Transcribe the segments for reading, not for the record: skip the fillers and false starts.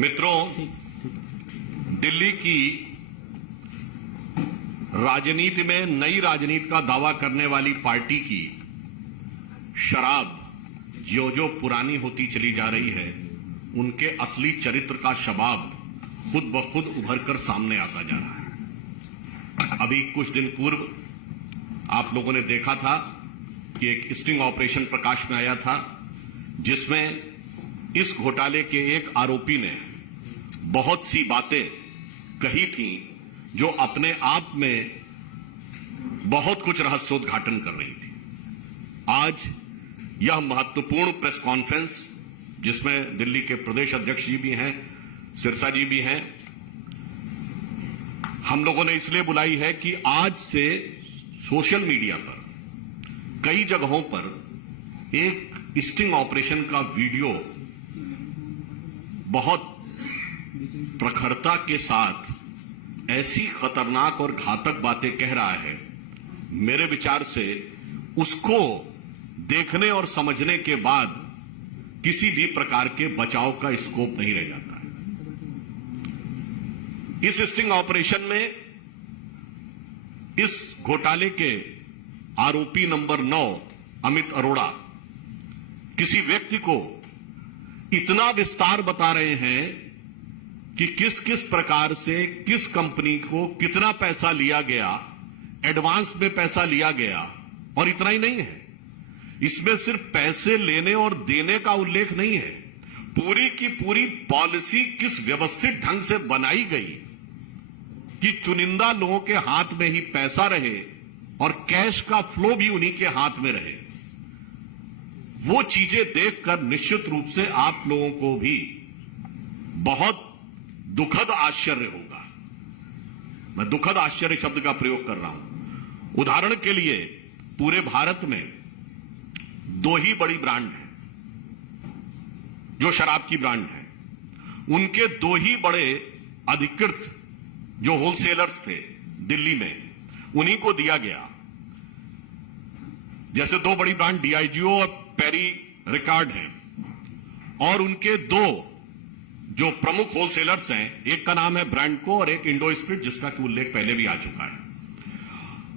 मित्रों, दिल्ली की राजनीति में नई राजनीति का दावा करने वाली पार्टी की शराब जो जो पुरानी होती चली जा रही है, उनके असली चरित्र का शबाब खुद ब खुद उभरकर सामने आता जा रहा है। अभी कुछ दिन पूर्व आप लोगों ने देखा था कि एक स्टिंग ऑपरेशन प्रकाश में आया था, जिसमें इस घोटाले के एक आरोपी ने बहुत सी बातें कही थी जो अपने आप में बहुत कुछ रहस्योद्घाटन कर रही थी। आज यह महत्वपूर्ण प्रेस कॉन्फ्रेंस, जिसमें दिल्ली के प्रदेश अध्यक्ष जी भी हैं, सिरसा जी भी हैं, हम लोगों ने इसलिए बुलाई है कि आज से सोशल मीडिया पर कई जगहों पर एक स्टिंग ऑपरेशन का वीडियो बहुत प्रखरता के साथ ऐसी खतरनाक और घातक बातें कह रहा है। मेरे विचार से उसको देखने और समझने के बाद किसी भी प्रकार के बचाव का स्कोप नहीं रह जाता है। इस स्टिंग ऑपरेशन में इस घोटाले के आरोपी नंबर 9 अमित अरोड़ा किसी व्यक्ति को इतना विस्तार बता रहे हैं कि किस किस प्रकार से किस कंपनी को कितना पैसा लिया गया, एडवांस में पैसा लिया गया। और इतना ही नहीं है, इसमें सिर्फ पैसे लेने और देने का उल्लेख नहीं है, पूरी की पूरी पॉलिसी किस व्यवस्थित ढंग से बनाई गई कि चुनिंदा लोगों के हाथ में ही पैसा रहे और कैश का फ्लो भी उन्हीं के हाथ में रहे। वो चीजें देखकर निश्चित रूप से आप लोगों को भी बहुत दुखद आश्चर्य होगा। मैं दुखद आश्चर्य शब्द का प्रयोग कर रहा हूं। उदाहरण के लिए, पूरे भारत में 2 ही बड़ी ब्रांड हैं जो शराब की ब्रांड है। उनके 2 ही बड़े अधिकृत जो होलसेलर्स थे दिल्ली में, उन्हीं को दिया गया। जैसे 2 बड़ी ब्रांड डीआईजीओ और पेरी रिकार्ड हैं, और उनके 2 जो प्रमुख होलसेलर्स हैं, एक का नाम है ब्रांडको और एक इंडो स्पिरिट, जिसका कि उल्लेख पहले भी आ चुका है।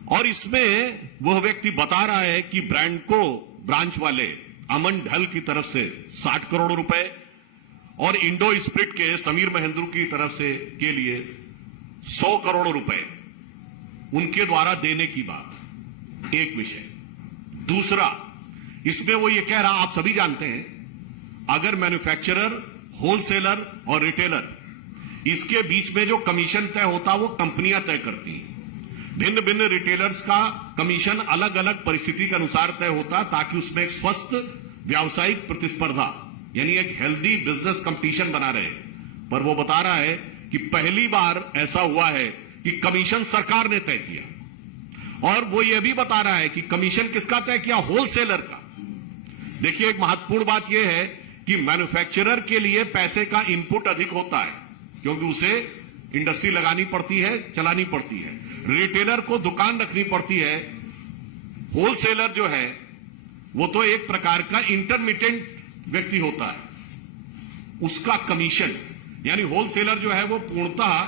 और इसमें वह व्यक्ति बता रहा है कि ब्रांडको ब्रांच वाले अमन ढल की तरफ से 60 करोड़ रुपए और इंडो स्पिरिट के समीर महेंद्रू की तरफ से के लिए 100 करोड़ रुपए उनके द्वारा देने की बात एक विषय। दूसरा, इसमें वो ये कह रहा, आप सभी जानते हैं, अगर मैन्युफैक्चरर, होलसेलर और रिटेलर, इसके बीच में जो कमीशन तय होता वो कंपनियां तय करती हैं। भिन्न भिन्न रिटेलर्स का कमीशन अलग अलग परिस्थिति के अनुसार तय होता, ताकि उसमें एक स्वस्थ व्यावसायिक प्रतिस्पर्धा, यानी एक हेल्दी बिजनेस कंपटीशन बना रहे। पर वो बता रहा है कि पहली बार ऐसा हुआ है कि कमीशन सरकार ने तय किया। और वो ये भी बता रहा है कि कमीशन किसका तय किया? होलसेलर का। देखिए, एक महत्वपूर्ण बात यह है कि मैन्युफैक्चरर के लिए पैसे का इनपुट अधिक होता है, क्योंकि उसे इंडस्ट्री लगानी पड़ती है, चलानी पड़ती है। रिटेलर को दुकान रखनी पड़ती है। होलसेलर जो है वो तो एक प्रकार का इंटरमीडिएट व्यक्ति होता है, उसका कमीशन, यानी होलसेलर जो है वो पूर्णतः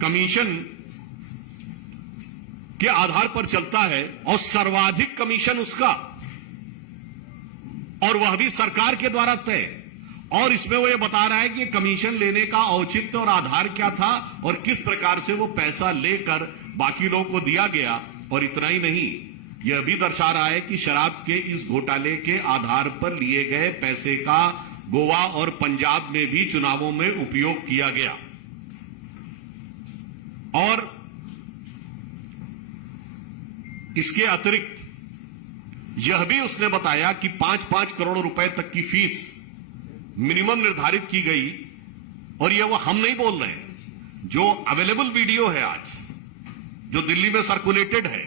कमीशन के आधार पर चलता है, और सर्वाधिक कमीशन उसका, और वह भी सरकार के द्वारा तय। और इसमें वो ये बता रहा है कि कमीशन लेने का औचित्य और आधार क्या था और किस प्रकार से वो पैसा लेकर बाकी लोगों को दिया गया। और इतना ही नहीं, यह भी दर्शा रहा है कि शराब के इस घोटाले के आधार पर लिए गए पैसे का गोवा और पंजाब में भी चुनावों में उपयोग किया गया। और इसके अतिरिक्त यह भी उसने बताया कि 5-5 करोड़ रुपए तक की फीस मिनिमम निर्धारित की गई। और यह वो हम नहीं बोल रहे हैं, जो अवेलेबल वीडियो है आज, जो दिल्ली में सर्कुलेटेड है,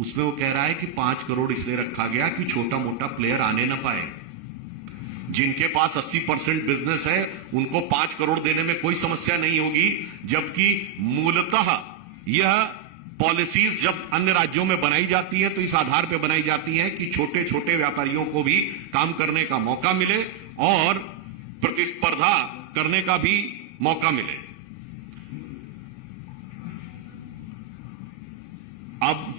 उसमें वो कह रहा है कि 5 करोड़ इसलिए रखा गया कि छोटा मोटा प्लेयर आने ना पाए। जिनके पास 80% बिजनेस है उनको 5 करोड़ देने में कोई समस्या नहीं होगी, जबकि मूलतः यह पॉलिसीज जब अन्य राज्यों में बनाई जाती हैं तो इस आधार पर बनाई जाती हैं कि छोटे छोटे व्यापारियों को भी काम करने का मौका मिले और प्रतिस्पर्धा करने का भी मौका मिले। अब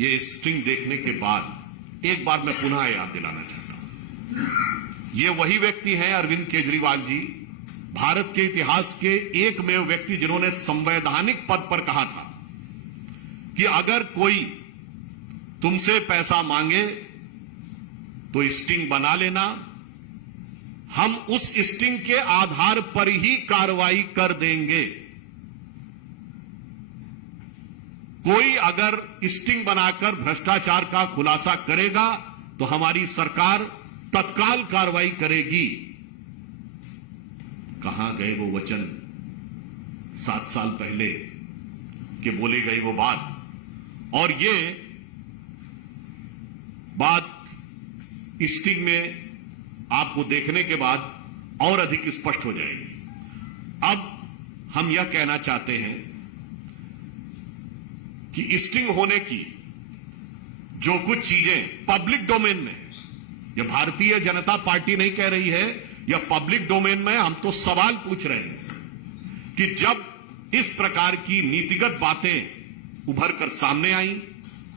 ये स्टिंग देखने के बाद एक बार मैं पुनः याद दिलाना चाहता हूं, ये वही व्यक्ति हैं अरविंद केजरीवाल जी, भारत के इतिहास के एकमेव व्यक्ति जिन्होंने संवैधानिक पद पर कहा था कि अगर कोई तुमसे पैसा मांगे तो स्टिंग बना लेना, हम उस स्टिंग के आधार पर ही कार्रवाई कर देंगे। कोई अगर स्टिंग बनाकर भ्रष्टाचार का खुलासा करेगा तो हमारी सरकार तत्काल कार्रवाई करेगी। कहां गए वो वचन 7 साल पहले के बोले गए वो बात, और ये बात स्टिंग में आपको देखने के बाद और अधिक स्पष्ट हो जाएगी। अब हम यह कहना चाहते हैं कि स्टिंग होने की जो कुछ चीजें पब्लिक डोमेन में, यह भारतीय जनता पार्टी नहीं कह रही है, यह पब्लिक डोमेन में, हम तो सवाल पूछ रहे हैं कि जब इस प्रकार की नीतिगत बातें उभर कर सामने आई,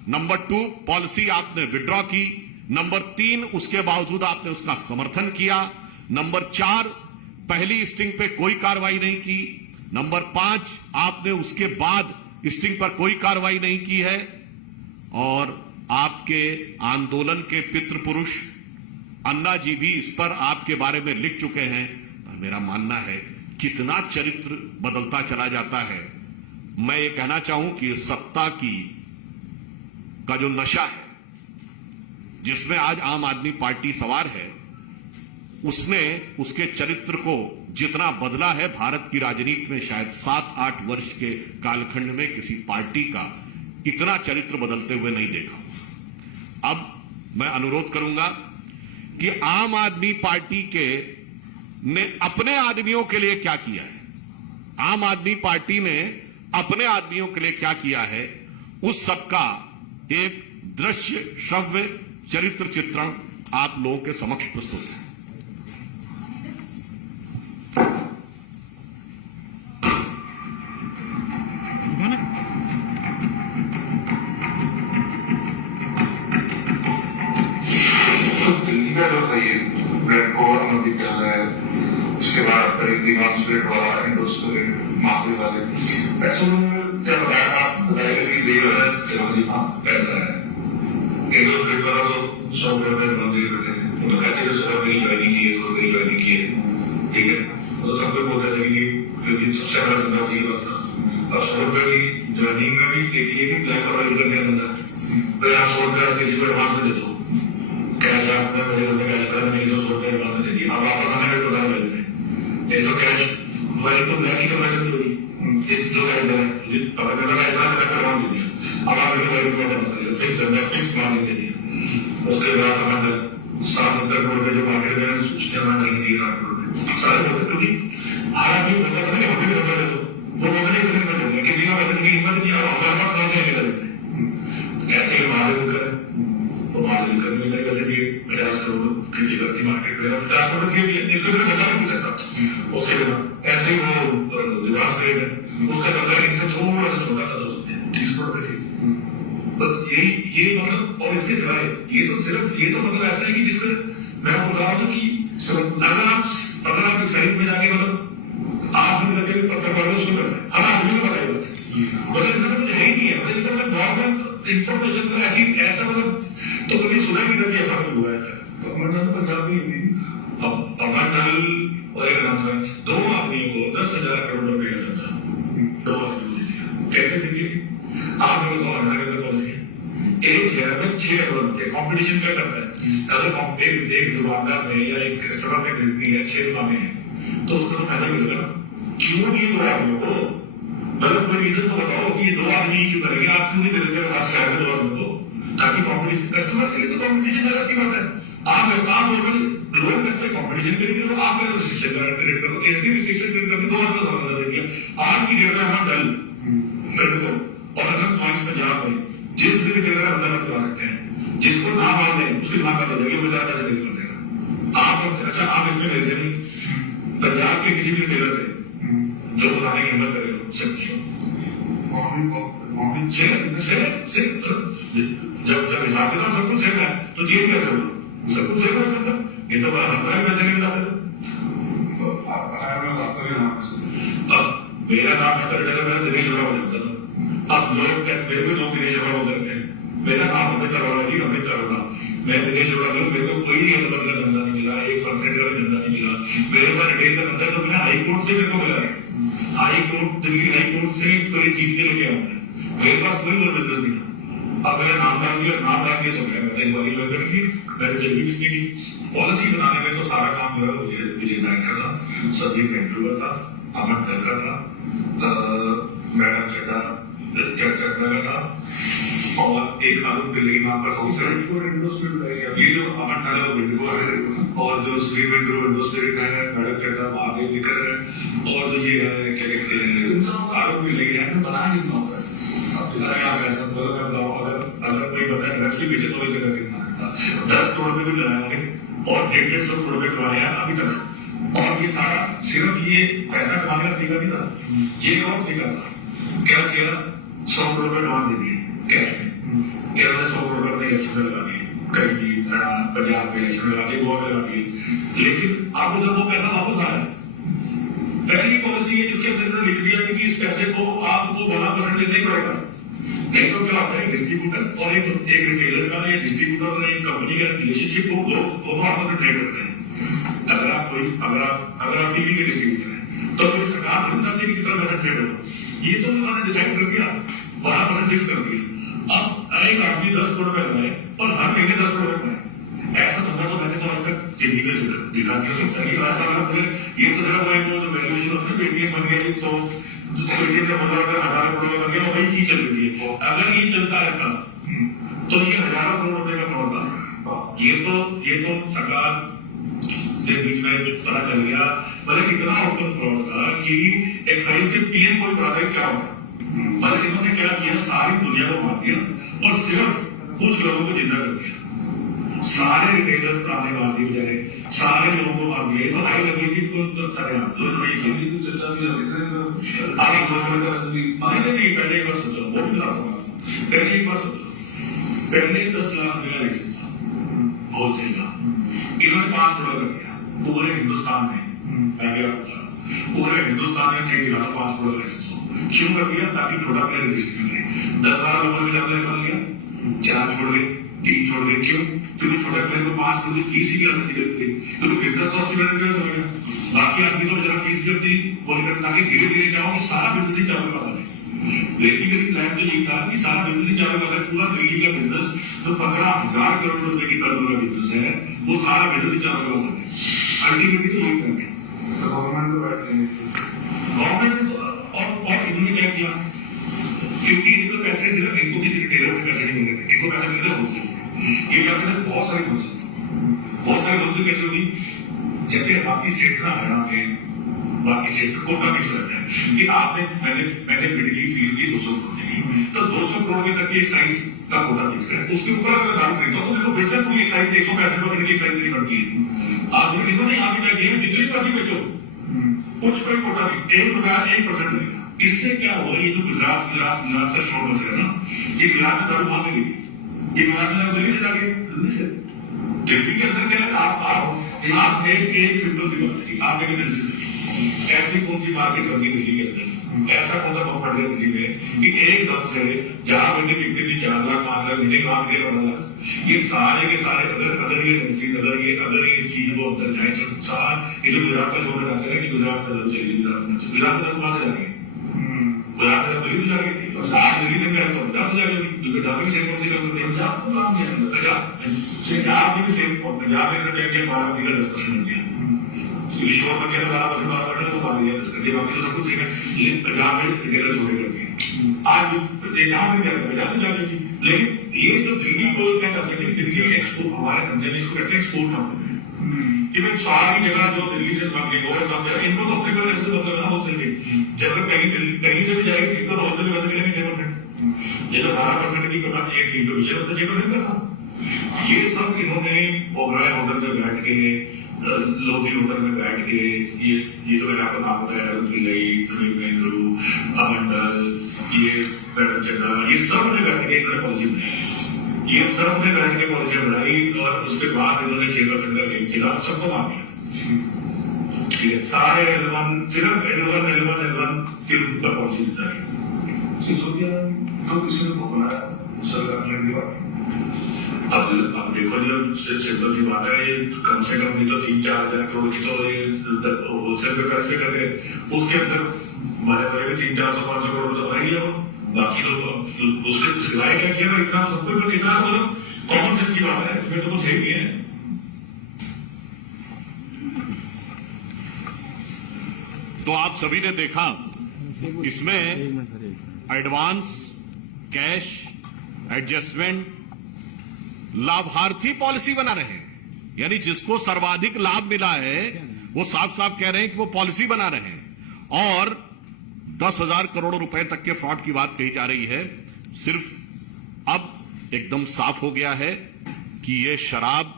नंबर 2 पॉलिसी आपने विड्रॉ की, नंबर 3 उसके बावजूद आपने उसका समर्थन किया, नंबर 4 पहली स्टिंग पे कोई कार्रवाई नहीं की, नंबर 5 आपने उसके बाद स्टिंग पर कोई कार्रवाई नहीं की है, और आपके आंदोलन के पितृ पुरुष अन्ना जी भी इस पर आपके बारे में लिख चुके हैं। पर मेरा मानना है कितना चरित्र बदलता चला जाता है। मैं ये कहना चाहूं कि सत्ता का जो नशा है जिसमें आज आम आदमी पार्टी सवार है, उसने उसके चरित्र को जितना बदला है, भारत की राजनीति में शायद 7-8 वर्ष के कालखंड में किसी पार्टी का इतना चरित्र बदलते हुए नहीं देखा। अब मैं अनुरोध करूंगा कि आम आदमी पार्टी ने अपने आदमियों के लिए क्या किया है, आम आदमी पार्टी ने अपने आदमियों के लिए क्या किया है, उस सबका एक दृश्य श्रव्य चरित्र चित्रण आप लोगों के समक्ष प्रस्तुत है। उसके बाद दिमाग स्प्लिट वाला माफी वाले ऐसा जब बताएगा कि पैसा है स्प्लिट वाला तो 100 रुपए मंदिर में थे, वो तो कहते थे सर मेरी ज्वाइनिंग की है, मेरी ज्वाइनिंग की है, ठीक है, तो सब लोग बोलते थे कि सबसे बड़ा धंधा थी बस था। अब 100 रुपए की ज्वाइनिंग में भी देखिए कि ब्लैक और व्हाइट करने धंधा, तो आप 100 रुपया किसी को एडवांस में दे दो, कैश आपने मेरे घर में कैश करा, मैंने 100 रुपये एडवांस में दे दिया, अब वापस आने में पता नहीं लगे, ये तो कैश व्हाइट तो ब्लैक ही करना चाहिए, इस जो कैश है पता करना है एडवांस दे दिया, अब आप व्हाइट को बंद कर दिया, फिक्स मार्जिन दे दिया। उसके बाद हमारे 7-70 करोड़ रुपए जो मार्केट में उसने हमारे नहीं दिए, 7 करोड़ रुपए सारे बोलते, क्योंकि हर आदमी बोलता था कि हमें भी रुपए दे दो, वो बोलते नहीं करने में देंगे, किसी का बदलने की हिम्मत नहीं, और हमारे पास कौन से निकल देते ऐसे ही मार्जिन कर, वो मार्जिन करने में वैसे भी 50 करोड़ की करती मार्केट में, 50 करोड़ की भी इसको भी बता नहीं सकता, उसके बिना ऐसे ही वो विकास करेगा, उसका बदला इनसे थोड़ा सा छोटा था 30 करोड़ रुपए, बस ये मतलब, और इसके सिवाय ये तो सिर्फ ये तो मतलब ऐसा है कि जिसका मैं बोल रहा हूँ कि अगर आप एक्साइज में जाके मतलब आप भी लगे पत्थर पड़ उसको करते हैं, हर आदमी को बताइए मतलब इतना कुछ है ही नहीं है, मतलब गवर्नमेंट इंफॉर्मेशन को ऐसा मतलब तो कभी सुना ही नहीं था कि ऐसा कुछ हुआ है। तो अमरनाथ पंजाब में अमरनाथ और एक कॉन्फ्रेंस 2 आदमियों को 10,000 करोड़ रुपए का धंधा 2 आदमियों को दिया, कैसे देखिए आप लोगों को हमारे में पॉलिसी एक शहर में 6 करोड़ रुपए कंपटीशन क्या करता है, अगर एक दुकानदार में या एक रेस्टोरेंट में खरीदनी है 6 दुकानें हैं तो उसको तो फायदा मिलेगा, क्यों नहीं 2 आदमियों को, मतलब कोई रीजन तो बताओ कि ये 2 आदमी क्यों करेंगे, आप क्यों नहीं खरीदते हर शहर में 2 आदमियों को, ताकि कॉम्पिटिशन कस्टमर के लिए तो कॉम्पिटिशन ज्यादा अच्छी बात है, आप लोग करते कॉम्पिटिशन करेंगे तो आप रिस्ट्रिक्शन क्रिएट करो, ऐसी रिस्ट्रिक्शन क्रिएट करके 2 आदमी को दे दिया। आज की डेट में हम डल कर दो, और अगर पॉइंट्स पंजाब में जिस भी जगह अंदर करवा सकते हैं, जिसको ना मान दें उसकी ना कर देगा, बाजार कैसे कर देगा आप। अच्छा आप इसमें वैसे नहीं पंजाब के किसी भी रिटेलर से जो बताने की हिम्मत करेगा उससे पूछो। जब हिसाब किताब सब कुछ सेम है तो चेंज कैसे होगा? सब कुछ सेम है, ये तो बड़ा हमारा पैसे नहीं बताते। मेरा नाम है तो रिटेलर मेरा दिनेश अरोड़ा हो जाता था। अब लोग मेरे भी लोग दिनेश अरोड़ा बोलते हैं, मेरा नाम अमित अरोड़ा जी, अमित अरोड़ा, मैं दिनेश अरोड़ा हूँ। मेरे को कोई अंदर का धंधा नहीं मिला, 1% का भी धंधा नहीं मिला। मेरे पास रिटेल का धंधा तो मैंने हाई कोर्ट से मेरे को मिला है, high court, Delhi high court से कोई जीत के लेके आया। मेरे पास कोई और बिजनेस नहीं था। अब मैंने नाम डाल दिया तो मैं एक बारी लगा की मैंने जल्दी किसने की पॉलिसी बनाने में तो सारा काम मेरा विजय नायक का था, संदीप पेंटू का था, अमन धर का था, मैडम चड्डा का था, और एक आरोप पिल्लई नाम का था। ये जो अमन धर विंडो है और जो स्क्रीन विंडो स्पिरिट है, मैडम चड्डा महादेव लिखर है, और जो ये है क्या कहते हैं आरोप पिल्लई है, बनाया नहीं होगा। अगर कोई बता ड्रग्स के पीछे तो जगह देखना है 10 करोड़ में भी लगाए होंगे और 150 करोड़ में करवाए हैं अभी तक। और ये सारा सिर्फ ये पैसा कमाने का तरीका नहीं था, ये और तरीका था। क्या किया, 100 करोड़ में एडवांस दे दिए कैश में, इन्होंने 100 करोड़ अपने इलेक्शन में लगा दिए, कहीं भी पंजाब में इलेक्शन लगा दिए, गोवा में लगा दिए। लेकिन अब जब वो पैसा वापस आया, पहली पॉलिसी है जिसके अंदर लिख दिया कि इस पैसे को आपको 12% देना ही पड़ेगा। नहीं तो क्या होता है, डिस्ट्रीब्यूटर और एक रिटेलर का या डिस्ट्रीब्यूटर और एक कंपनी का रिलेशनशिप को दोनों आपस में ट्रेड करते हैं। अगर आप टीवी के डिस्ट्रीब्यूटर हैं तो कोई सरकार नहीं चाहती कि कितना पैसा ट्रेड होगा, ये तो उन्होंने डिसाइड कर दिया, 12% फिक्स कर दिया। अब एक आदमी 10 करोड़ रुपए लगाए और हर महीने 10 करोड़ रुपए, ऐसा धंधा तो मैंने तो आज तक जिंदगी में दिखा नहीं सकता। ये तो सिर्फ जो वैल्यूएशन होती है पेटीएम बन गया, तो पेटीएम ने 15,000 करोड़ बन गया, वही चीज चल रही है। अगर ये चलता रहता तो ये हजारों करोड़ रुपए का फ्रॉड था। ये तो सरकार के बीच में पता चल गया, मतलब इतना ओपन फ्रॉड था कि एक्साइज के पीएम को पता था क्या होगा। मतलब इन्होंने क्या किया, सारी दुनिया को मार दिया और सिर्फ कुछ लोगों को जिंदा कर दिया। सारे रिटेलर पुराने मार दिए बेचारे, सारे लोगों को मार दिए। तो हाई लगी थी तो सारे चर्चा भी नहीं। पहले एक बार सोचो, वो भी बताता हूँ। पहले 10 लाख रुपए का लाइसेंस था होलसेल का, इन्होंने 5 करोड़ कर दिया पूरे हिंदुस्तान में। पूरे हिंदुस्तान में कहीं दिखा 5 करोड़ लाइसेंस हो। क्यों कर दिया? ताकि छोटा प्लेयर रजिस्टर कर ले। 10-12 लोगों ने जब कर लिया, 4 छोड़ गए, 3 छोड़ गए। क्यों? क्योंकि छोटा प्लेयर को 5 करोड़ की फीस ही नहीं करती, क्योंकि बिजनेस कॉस्ट ही हो गया। बाकी आदमी तो जरा फीस भी होती बोली कर, ताकि धीरे धीरे जाओ कि सारा बिजनेस ही चालू करवा दे। बेसिकली प्लान तो यही था कि सारा बिजनेस ही चालू करना है। पूरा दिल्ली का बिजनेस जो 15,000 करोड़ रुपए की टर्नओवर का बिजनेस है, वो सारा बिजनेस ही चालू करवा दे। अल्टीमेटली तो यही करना है गवर्नमेंट को बैठ गवर्नमेंट और इन्होंने क्या किया, क्योंकि इनको पैसे सिर्फ इनको किसी रिटेलर से पैसे नहीं मिल रहे थे, इनको पैसे मिल रहे होलसेल से। ये क्या करते हैं, बहुत सारे होलसेल कैसे होगी, जैसे बाकी स्टेट्स ना हरियाणा में बाकी स्टेट में कोटा फिक्स रहता है कि आपने मैंने बिड की फीस दी 200 करोड़ की, तो 200 करोड़ के तक की एक्साइज का कोटा फिक्स है। उसके ऊपर अगर दारू खरीदता हूँ तो फिर से पूरी एक्साइज 165% की एक्साइज नहीं पड़ती है। आज इन्होंने यहाँ पे क्या किया, जितनी मर्जी बेचो, कुछ कोई कोटा नहीं, 1% देगा। इससे क्या हुआ, ये जो गुजरात से शॉर्ट हो गया ना, ये गुजरात में दारू वहां से गई, ये गुजरात में दिल्ली से जाके दिल्ली के अंदर क्या है, आप एक सिंपल सी बात है, आप एक ऐसी कौन सी मार्केट बनी दिल्ली के अंदर, ऐसा कौन सा पंप पड़ गया दिल्ली में कि एकदम से जहां मैंने बिकते थी 4 लाख 5 लाख मिले, वहां मिले 15 लाख। ये सारे के सारे अगर ये इस चीज को अंदर जाए तो सारा ये जो गुजरात का छोड़ जाते हैं कि गुजरात का दारू चलेगी, गुजरात में कहां से जाएंगे, गुजरात में दिल्ली से जाएंगे, सारा दिल्ली से गए तो पंजाब से जाएंगे, क्योंकि पंजाब में सेम कौन सी कंपनी है, पंजाब को काम किया, पंजाब में भी सेम, पंजाब में क्या किया, 12% दिया, ईश्वर में क्या 12% तो मान लिया 10 करके, बाकी तो सब कुछ ठीक है। लेकिन पंजाब में रिटेलर छोड़े करते हैं, आज जहां से जाएगा पंजाब से जाएगी। लेकिन ये जो दिल्ली को क्या करते थे, दिल्ली एक्सपोर्ट, हमारे धंधे में इसको कहते हैं एक्सपोर्ट कंपनी है कि भाई सारी जगह जो दिल्ली से समझ और सब जगह इनको तो अपने पैसे से मतलब ना होलसेल में, जब कहीं से भी जाएगी इनको तो होलसेल में पैसे मिलेंगे 6%, ये तो 12% की एक थी तो विषय 6% का था। ये सब इन्होंने ओबराय होटल में बैठ के लोधी होटल में बैठ के ये जो मैंने आपको नाम बताया, अरुण पिल्लई, सुनील मेंद्रू, अमंडल, ये मैडम चड्डा, ये सब ने बैठ के इन्होंने पॉलिसी बनाई, ये सब ने बैठ के पॉलिसी बनाई और उसके बाद इन्होंने 6% का गेम खेला, सबको मान दिया। ठीक है, सारे L1 सिर्फ L1 के ऊपर पॉलिसी बनाई। सिसोदिया तो किसी ने बनाया सरकार ने भी। अब देखो जी, सिंपल सी बात है, ये कम से कम नहीं तो 3-4 हजार करोड़ की तो ये होलसेल पे खर्च कर रहे, उसके अंदर बड़े भी 300-400-500 करोड़ तो बनाएंगे, बाकी तो उसके सिवाय क्या किया, इतना सब कुछ इतना मतलब कॉमन सेंस की बात है, इसमें तो कुछ है ही है। तो आप सभी ने देखा, इसमें एडवांस, कैश, एडजस्टमेंट, लाभार्थी पॉलिसी बना रहे हैं, यानी जिसको सर्वाधिक लाभ मिला है वो साफ साफ कह रहे हैं कि वो पॉलिसी बना रहे हैं। और 10,000 करोड़ रुपए तक के फ्रॉड की बात कही जा रही है। सिर्फ अब एकदम साफ हो गया है कि ये शराब,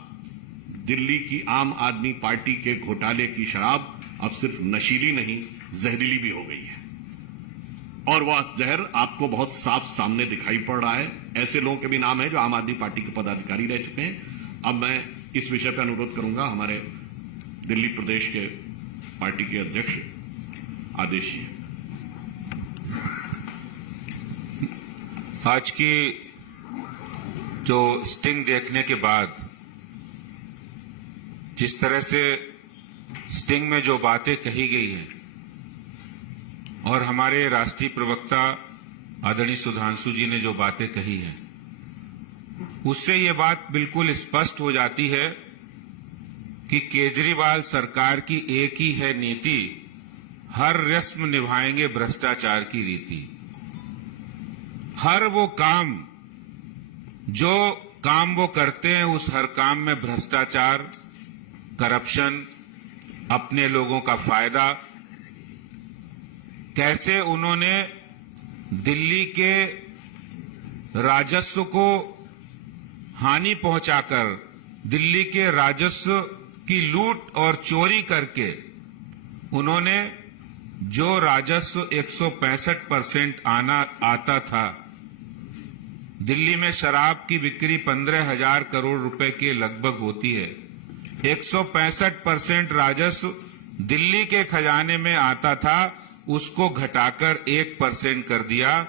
दिल्ली की आम आदमी पार्टी के घोटाले की शराब अब सिर्फ नशीली नहीं, जहरीली भी हो गई है, और वह जहर आपको बहुत साफ सामने दिखाई पड़ रहा है। ऐसे लोगों के भी नाम है जो आम आदमी पार्टी के पदाधिकारी रह चुके हैं। अब मैं इस विषय पर अनुरोध करूंगा हमारे दिल्ली प्रदेश के पार्टी के अध्यक्ष आदेश जी। आज की जो स्टिंग देखने के बाद जिस तरह से स्टिंग में जो बातें कही गई हैं और हमारे राष्ट्रीय प्रवक्ता आदरणीय सुधांशु जी ने जो बातें कही हैं, उससे ये बात बिल्कुल स्पष्ट हो जाती है कि केजरीवाल सरकार की एक ही है नीति, हर रस्म निभाएंगे भ्रष्टाचार की रीति। हर वो काम जो काम वो करते हैं, उस हर काम में भ्रष्टाचार, करप्शन, अपने लोगों का फायदा। कैसे उन्होंने दिल्ली के राजस्व को हानि पहुंचाकर, दिल्ली के राजस्व की लूट और चोरी करके उन्होंने जो राजस्व 165% आता था, दिल्ली में शराब की बिक्री 15,000 करोड़ रुपए के लगभग होती है, 165% राजस्व दिल्ली के खजाने में आता था, उसको घटाकर 1% कर दिया,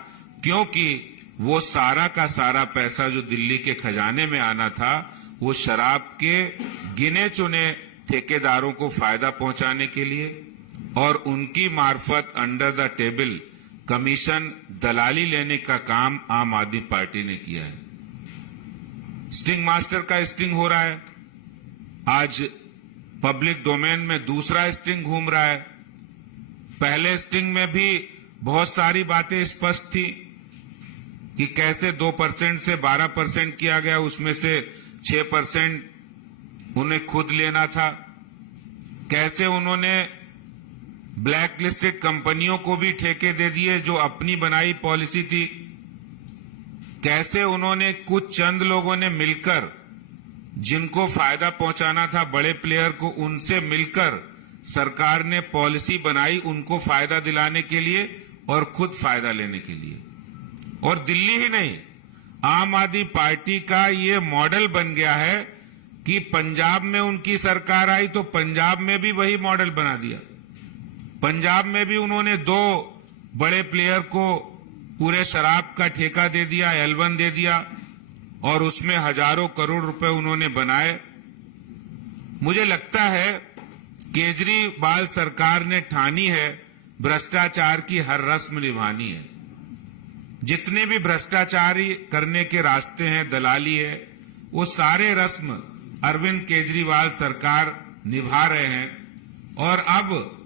क्योंकि वो सारा का सारा पैसा जो दिल्ली के खजाने में आना था वो शराब के गिने चुने ठेकेदारों को फायदा पहुंचाने के लिए और उनकी मार्फत अंडर द टेबल कमीशन, दलाली लेने का काम आम आदमी पार्टी ने किया है। स्टिंग मास्टर का स्टिंग हो रहा है, आज पब्लिक डोमेन में दूसरा स्टिंग घूम रहा है। पहले स्टिंग में भी बहुत सारी बातें स्पष्ट थी कि कैसे 2% से 12% किया गया, उसमें से 6% उन्हें खुद लेना था। कैसे उन्होंने ब्लैक लिस्टेड कंपनियों को भी ठेके दे दिए जो अपनी बनाई पॉलिसी थी। कैसे उन्होंने कुछ चंद लोगों ने मिलकर, जिनको फायदा पहुंचाना था बड़े प्लेयर को, उनसे मिलकर सरकार ने पॉलिसी बनाई उनको फायदा दिलाने के लिए और खुद फायदा लेने के लिए। और दिल्ली ही नहीं, आम आदमी पार्टी का ये मॉडल बन गया है कि पंजाब में उनकी सरकार आई तो पंजाब में भी वही मॉडल बना दिया। पंजाब में भी उन्होंने 2 बड़े प्लेयर को पूरे शराब का ठेका दे दिया, L1 दे दिया, और उसमें हजारों करोड़ रुपए उन्होंने बनाए। मुझे लगता है केजरीवाल सरकार ने ठानी है भ्रष्टाचार की हर रस्म निभानी है। जितने भी भ्रष्टाचारी करने के रास्ते हैं, दलाली है, वो सारे रस्म अरविंद केजरीवाल सरकार निभा रहे हैं। और अब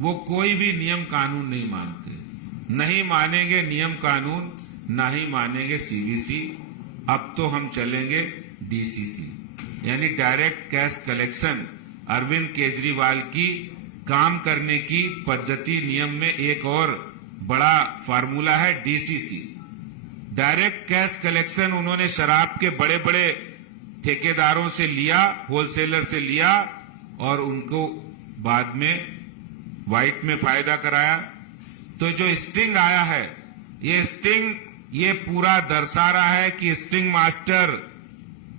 वो कोई भी नियम कानून नहीं मानते, नहीं मानेंगे नियम कानून, ना ही मानेंगे सीवीसी। अब तो हम चलेंगे डीसीसी, यानी direct cash collection. Arvind Kejriwal की काम करने की पद्धति, नियम में एक और बड़ा फार्मूला है डीसीसी, डायरेक्ट कैश कलेक्शन। उन्होंने शराब के बड़े बड़े ठेकेदारों से लिया, होलसेलर से लिया और उनको बाद में व्हाइट में फायदा कराया। तो जो स्टिंग आया है, ये स्टिंग ये पूरा दर्शा रहा है कि स्टिंग मास्टर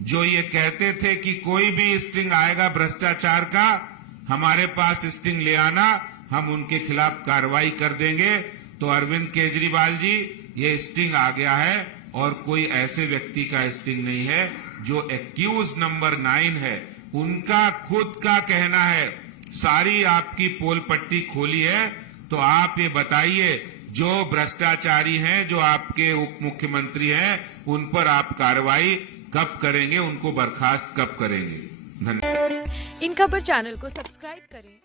जो ये कहते थे कि कोई भी स्टिंग आएगा भ्रष्टाचार का, हमारे पास स्टिंग ले आना, हम उनके खिलाफ कार्रवाई कर देंगे। तो अरविंद केजरीवाल जी, ये स्टिंग आ गया है और कोई ऐसे व्यक्ति का स्टिंग नहीं है। जो एक्यूज नंबर 9 है, उनका खुद का कहना है। सारी आपकी पोल पट्टी खोली है, तो आप ये बताइए, जो भ्रष्टाचारी हैं, जो आपके उप मुख्यमंत्री हैं, उन पर आप कार्रवाई कब करेंगे, उनको बर्खास्त कब करेंगे? धन्यवाद। इन खबर चैनल को सब्सक्राइब करें।